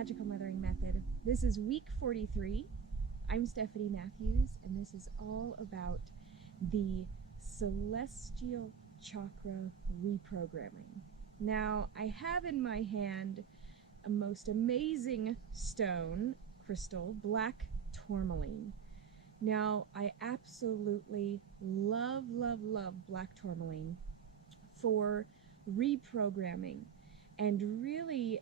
Magical Mothering Method. This is week 43. I'm Stephanie Matthews, and this is all about the Celestial Chakra Reprogramming. Now, I have in my hand a most amazing stone crystal, Black Tourmaline. Now, I absolutely love Black Tourmaline for reprogramming. And really,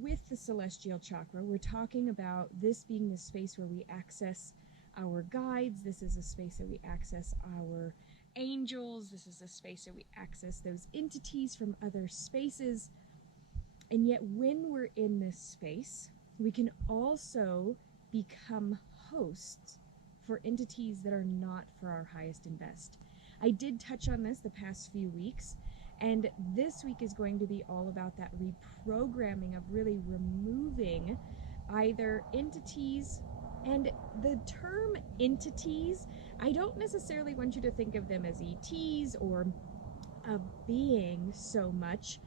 with the celestial chakra, we're talking about this being the space where we access our guides. This is a space that we access our angels. This is a space where we access those entities from other spaces. And yet when we're in this space, we can also become hosts for entities that are not for our highest and best. I did touch on this the past few weeks, and this week is going to be all about that reprogramming of really removing either entities. And the term entities, I don't necessarily want you to think of them as ETs or a being so much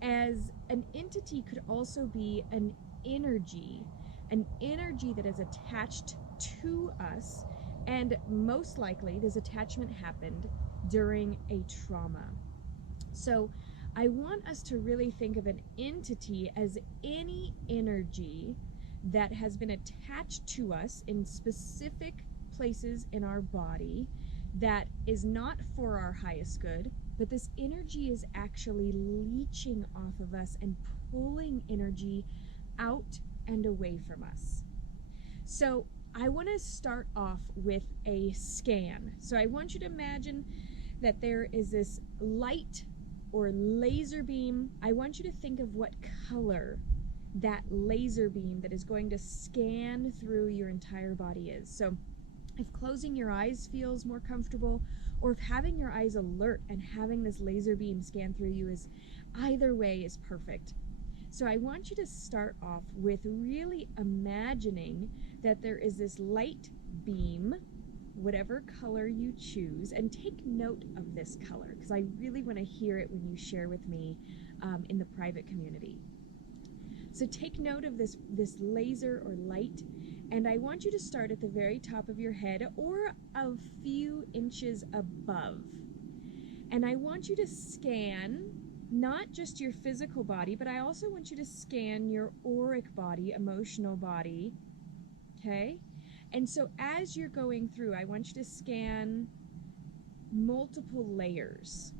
as an entity could also be an energy that is attached to us, and most likely this attachment happened during a trauma. So I want us to really think of an entity as any energy that has been attached to us in specific places in our body that is not for our highest good, but this energy is actually leeching off of us and pulling energy out and away from us. So I want to start off with a scan. So I want you to imagine that there is this light or laser beam. I want you to think of what color that laser beam that is going to scan through your entire body is. So if closing your eyes feels more comfortable, or if having your eyes alert and having this laser beam scan through you, is either way is perfect. So I want you to start off with really imagining that there is this light beam, whatever color you choose, and take note of this color because I really want to hear it when you share with me in the private community. So take note of this laser or light, and I want you to start at the very top of your head or a few inches above. And I want you to scan not just your physical body, but I also want you to scan your auric body, emotional body, okay? And so as you're going through, I want you to scan multiple layers.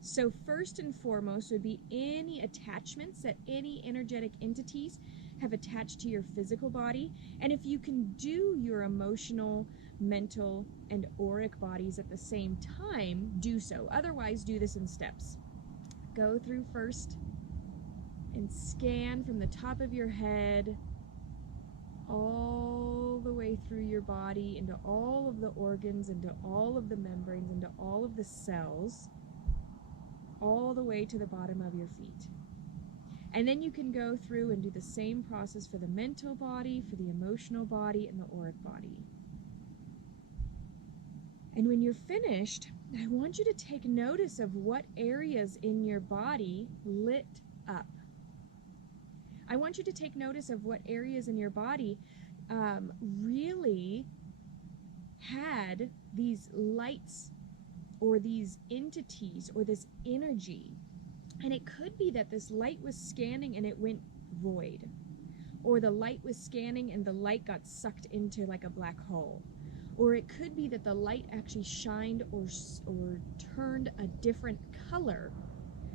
So first and foremost would be any attachments that any energetic entities have attached to your physical body. And if you can do your emotional, mental, and auric bodies at the same time, do so. Otherwise, do this in steps. Go through first and scan from the top of your head all the way through your body into all of the organs, into all of the membranes, into all of the cells, all the way to the bottom of your feet. And then you can go through and do the same process for the mental body, for the emotional body, and the auric body. And when you're finished, I want you to take notice of what areas in your body lit up. I want you to take notice of what areas in your body really had these lights or these entities or this energy. And it could be that this light was scanning and it went void, or the light was scanning and the light got sucked into like a black hole, or it could be that the light actually shined or turned a different color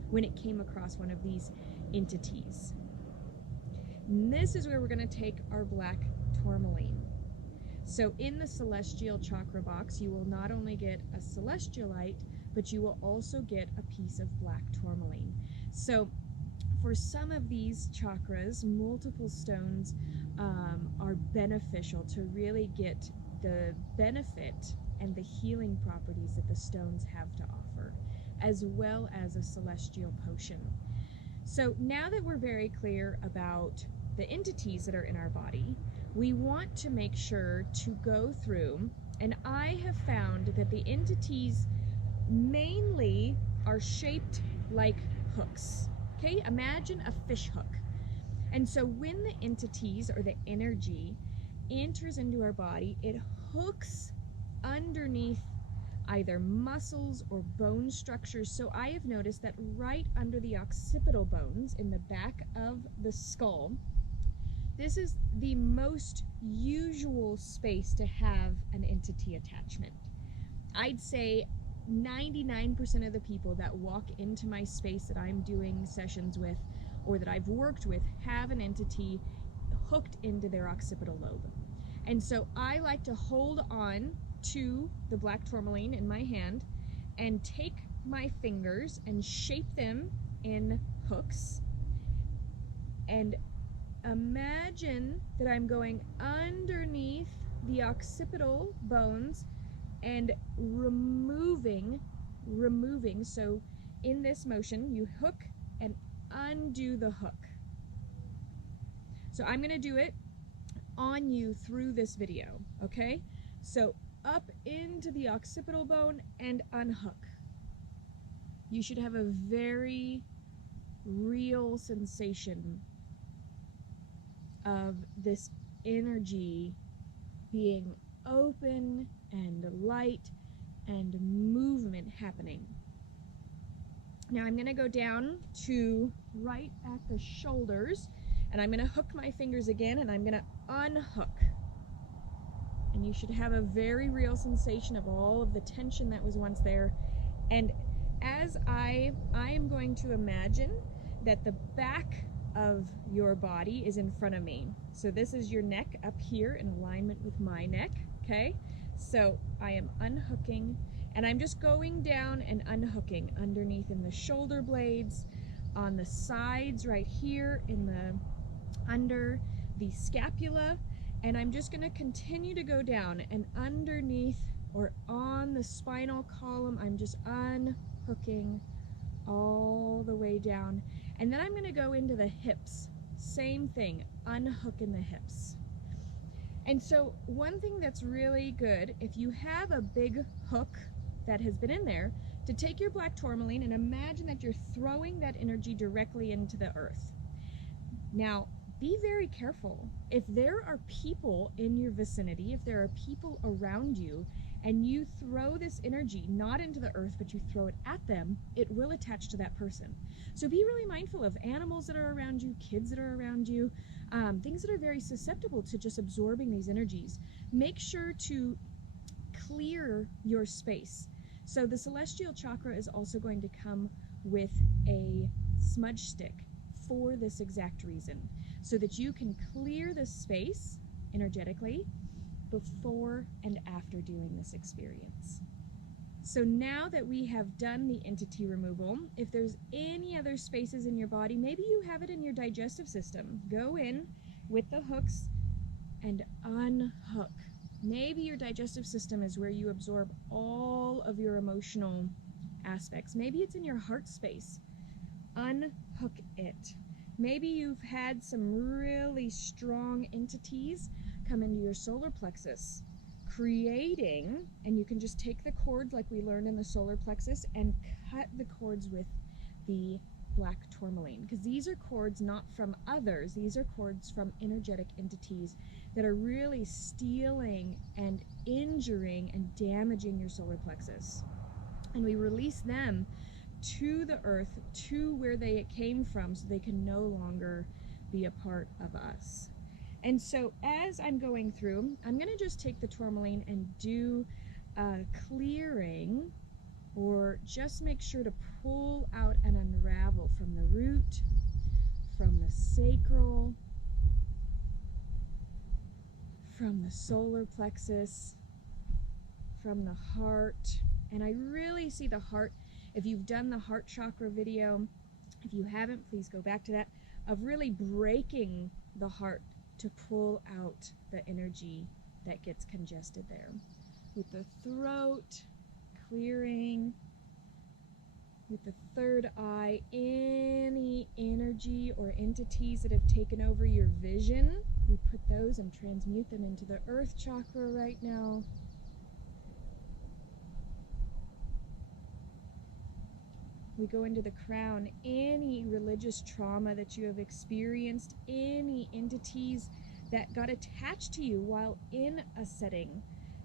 when it came across one of these entities. And this is where we're going to take our Black Tourmaline. So in the celestial chakra box, you will not only get a celestialite, but you will also get a piece of Black Tourmaline. So for some of these chakras, multiple stones are beneficial to really get the benefit and the healing properties that the stones have to offer, as well as a celestial potion. So now that we're very clear about the entities that are in our body, we want to make sure to go through, and I have found that the entities mainly are shaped like hooks. Okay, imagine a fish hook. And so when the entities or the energy enters into our body, it hooks underneath either muscles or bone structures. So I have noticed that right under the occipital bones in the back of the skull, this is the most usual space to have an entity attachment. I'd say 99% of the people that walk into my space that I'm doing sessions with or that I've worked with have an entity hooked into their occipital lobe. And so I like to hold on to the Black Tourmaline in my hand and take my fingers and shape them in hooks and imagine that I'm going underneath the occipital bones and removing. So in this motion, you hook and undo the hook. So I'm going to do it on you through this video, okay? So up into the occipital bone and unhook. You should have a very real sensation of this energy being open and light and movement happening. Now I'm going to go down to right at the shoulders and I'm going to hook my fingers again and I'm going to unhook. And you should have a very real sensation of all of the tension that was once there. And as I am going to imagine that the back of your body is in front of me. So this is your neck up here in alignment with my neck, okay? So I am unhooking and I'm just going down and unhooking underneath in the shoulder blades, on the sides right here in the under the scapula, and I'm just going to continue to go down and underneath or on the spinal column. I'm just unhooking all the way down, and then I'm going to go into the hips. Same thing, unhook in the hips. And so one thing that's really good, if you have a big hook that has been in there, to take your Black Tourmaline and imagine that you're throwing that energy directly into the earth. Now, be very careful. If there are people in your vicinity, if there are people around you, and you throw this energy not into the earth, but you throw it at them, it will attach to that person. So be really mindful of animals that are around you, kids that are around you, things that are very susceptible to just absorbing these energies. Make sure to clear your space. So the celestial chakra is also going to come with a smudge stick for this exact reason, so that you can clear the space energetically before and after doing this experience. So now that we have done the entity removal, if there's any other spaces in your body, maybe you have it in your digestive system, go in with the hooks and unhook. Maybe your digestive system is where you absorb all of your emotional aspects. Maybe it's in your heart space. Unhook it. Maybe you've had some really strong entities come into your solar plexus, creating, and you can just take the cords like we learned in the solar plexus and cut the cords with the Black Tourmaline, because these are cords not from others, these are cords from energetic entities that are really stealing and injuring and damaging your solar plexus. And we release them to the earth, to where they came from, so they can no longer be a part of us. And so as I'm going through, I'm going to just take the tourmaline and do a clearing, or just make sure to pull out and unravel from the root, from the sacral, from the solar plexus, from the heart. And I really see the heart. If you've done the heart chakra video, if you haven't, please go back to that, of really breaking the heart to pull out the energy that gets congested there. With the throat, clearing. With the third eye, any energy or entities that have taken over your vision, we put those and transmute them into the earth chakra right now. We go into the crown. Any religious trauma that you have experienced, any any entities that got attached to you while in a setting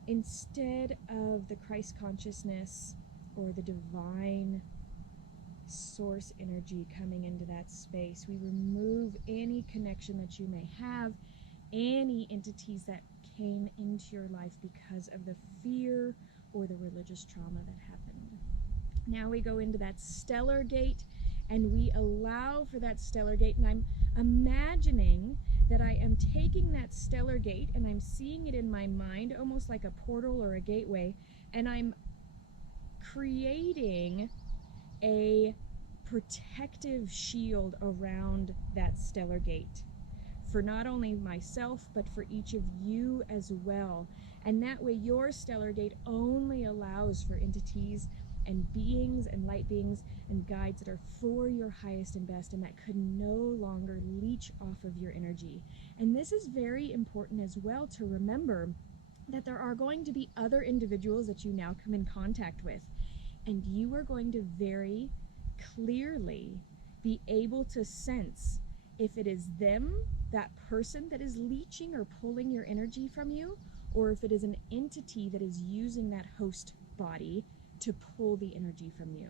instead of the Christ consciousness or the divine source energy coming into that space. We remove any connection that you may have, any entities that came into your life because of the fear or the religious trauma that happened. Now we go into that stellar gate and we allow for that stellar gate, and I'm imagining that I am taking that stellar gate and I'm seeing it in my mind almost like a portal or a gateway, and I'm creating a protective shield around that stellar gate for not only myself but for each of you as well. And that way your stellar gate only allows for entities and beings and light beings and guides that are for your highest and best, and that could no longer leech off of your energy. And this is very important as well to remember, that there are going to be other individuals that you now come in contact with, and you are going to very clearly be able to sense if it is them, that person that is leeching or pulling your energy from you, or if it is an entity that is using that host body to pull the energy from you.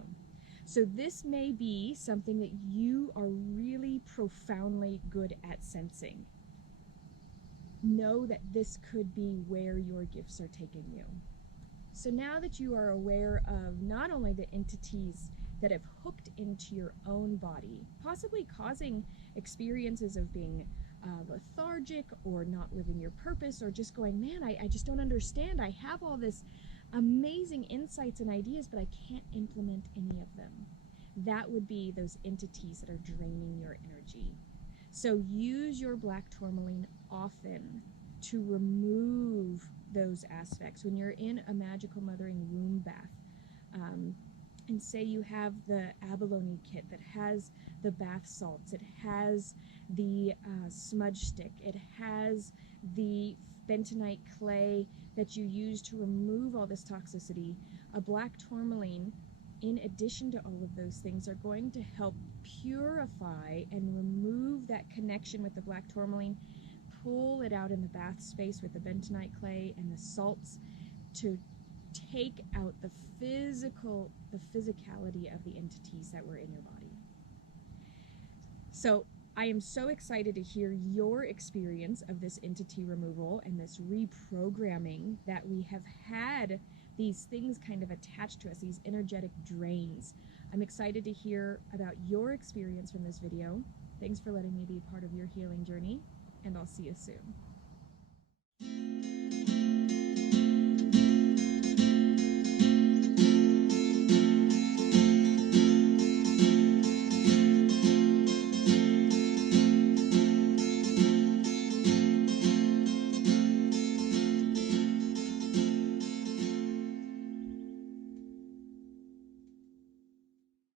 So this may be something that you are really profoundly good at sensing. Know that this could be where your gifts are taking you. So now that you are aware of not only the entities that have hooked into your own body, possibly causing experiences of being lethargic or not living your purpose, or just going, man, I just don't understand. I have all this amazing insights and ideas, but I can't implement any of them. That would be those entities that are draining your energy. So use your Black Tourmaline often to remove those aspects. When you're in a magical mothering womb bath, and say you have the abalone kit that has the bath salts, it has the smudge stick, it has the bentonite clay that you use to remove all this toxicity, a Black Tourmaline, in addition to all of those things, are going to help purify and remove that connection with the Black Tourmaline, pull it out in the bath space with the bentonite clay and the salts to take out the physicality of the entities that were in your body. So I am so excited to hear your experience of this entity removal and this reprogramming, that we have had these things kind of attached to us, these energetic drains. I'm excited to hear about your experience from this video. Thanks for letting me be part of your healing journey, and I'll see you soon.